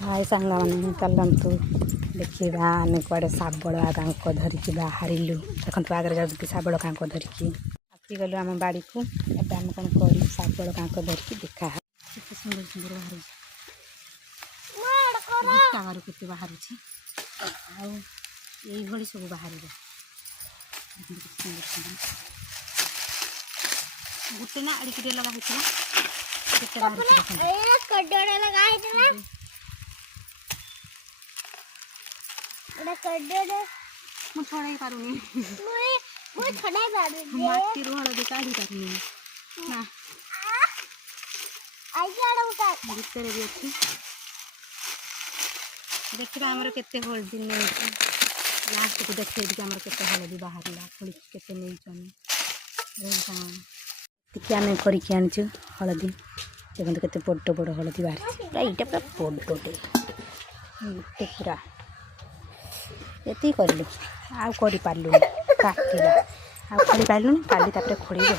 हाय सांग मैंने चलतु देखा आम कड़े शाबल आगाक धरिकी बाहर देखते आगे जाऊँ शाबल कांक धरिकी आसिगलु आम बाड़ी को एम कौन कर शाबल कांक धरिकी देखा केते सुंदर सुंदर बाहर केते बाहर आई सब बाहर गोटे ना आड़े लगा ମୁଁ ଛଡ଼ାଇ ପାରୁନି ମାଟିରୁ ହଳଦୀ କାଢ଼ି ପାରୁନି ନା ଭିତରେ ବି ଅଛି ଦେଖିବା ଆମର କେତେ ହଳଦୀ ନେଇଛି ଲାଷ୍ଟକୁ ଦେଖେଇକି ଆମର କେତେ ହଳଦୀ ବାହାରିଲା ଖୋଳିକି କେତେ ନେଇଛୁ ଆମେ ଟିକେ ଆମେ କରିକି ଆଣିଛୁ ହଳଦୀ ଦେଖନ୍ତୁ କେତେ ବଡ଼ ବଡ଼ ହଳଦୀ ବାହାରିଛି ପୁରା ଏଇଟା ପୁରା ବଡ଼ଟେ ଗୋଟେ ପୁରା ଏତିକି କରିଲୁ ଆଉ କରିପାରିଲୁନି କାଟିଲା ଆଉ ଖୋଳି ପାରିଲୁନି କାଲି ତାପରେ ଖୋଳିବୁ।